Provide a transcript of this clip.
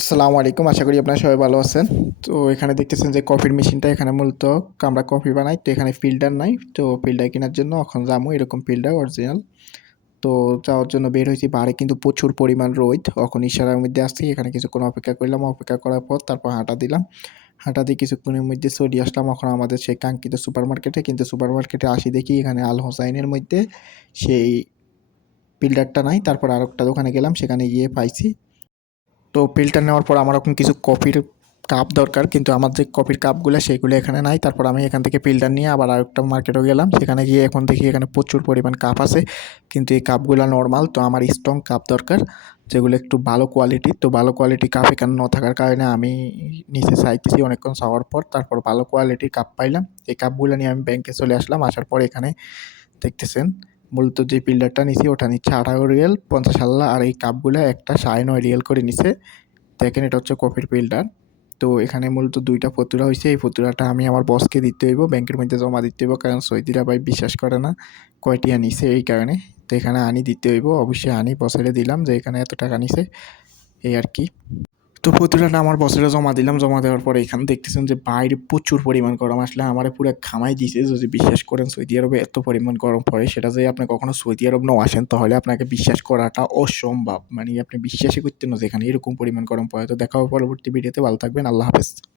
আসসালামু আলাইকুম। আশা করি আপনারা সবাই ভালো আছেন। তো এখানে দেখতেছেন যে কফির মেশিনটা এখানে মূলত আমরা কফি বানাই। তো এখানে ফিল্টার নাই। তো ফিল্টার কেনার জন্য এখন যামু এরকম ফিল্টার অরিজিনাল। তো যাওয়ার জন্য বের হইছি। বাইরে কিন্তু প্রচুর পরিমাণ রোদ। এখন ইশারার মধ্যে আছি। এখানে কিছুক্ষণ অপেক্ষা করলাম। অপেক্ষা করার পর তারপর হাঁটা দিলাম। হাঁটা দিয়ে কিছুক্ষণের মধ্যে চলে আসলাম এখন আমাদের সেই কাঙ্ক্ষিত সুপার মার্কেটে। কিন্তু সুপার মার্কেটে আসি দেখি এখানে আল হোসাইনের মধ্যে সেই ফিল্টারটা নাই। তারপর আরেকটা দোকানে গেলাম। সেখানে গিয়ে পাইছি। তো ফিল্টার নেওয়ার পর আমার এখন কিছু কফির কাপ দরকার, কিন্তু আমার যে কফির কাপগুলো সেগুলো এখানে নাই। তারপর আমি এখান থেকে ফিল্টার নিয়ে আবার আরেকটা মার্কেটে গেলাম। সেখানে গিয়ে এখন দেখি এখানে প্রচুর পরিমাণ কাপ আছে, কিন্তু এই কাপগুলো নর্মাল। তো আমার স্ট্রং কাপ দরকার, যেগুলো একটু ভালো কোয়ালিটির। তো ভালো কোয়ালিটির কাপ এখানে না থাকার কারণে আমি নিচে চাইতেছি অনেকক্ষণ চাওয়ার পর তারপর ভালো কোয়ালিটির কাপ পাইলাম। এই কাপগুলো নিয়ে আমি ব্যাংকে চলে আসলাম। আসার পর এখানে দেখতেছেন মূলত যে ফিল্টারটা নিছি ওটা নিচ্ছে 18 রিয়াল 50 আর এই কাপগুলো একটা 9.5 রিয়াল করে নিছে। দেখেন এটা হচ্ছে কফির ফিল্টার। তো এখানে মূলত ২টা ফতুয়া হইছে। এই ফতুয়াটা আমি আমার বসকে দিতে হইব, ব্যাংকের মধ্যে জমা দিতে হইব, কারণ সৌদিরা ভাই বিশ্বাস করে না কয়টিয়া নিছে এই কারণে। তো এখানে আনি দিতে হইব, অবশ্যই আনি বসেরে দিলাম যে এখানে এত টাকা নিছে, এই আর কি। তো ফতুয়াটা আমার বসেরে জমা দিলাম। জমা দেওয়ার পরে এখানে দেখতেছেন যে বাইরে প্রচুর পরিমাণ গরম। আসলে আমারে পুরা ঘামাই দিছে। যদি বিশ্বাস করেন সৌদি আরবে এত পরিমাণ গরম পড়ে, সেটা যদি আপনি কখনো সৌদি আরব নাও আসেন তাহলে আপনাকে বিশ্বাস করাটা অসম্ভব। মানে আপনি বিশ্বাসই করতেন না যে এখানে এরকম পরিমাণ গরম পড়ে। তো দেখা হবে পরবর্তী ভিডিওতে। ভালো থাকবেন। আল্লাহ হাফেজ।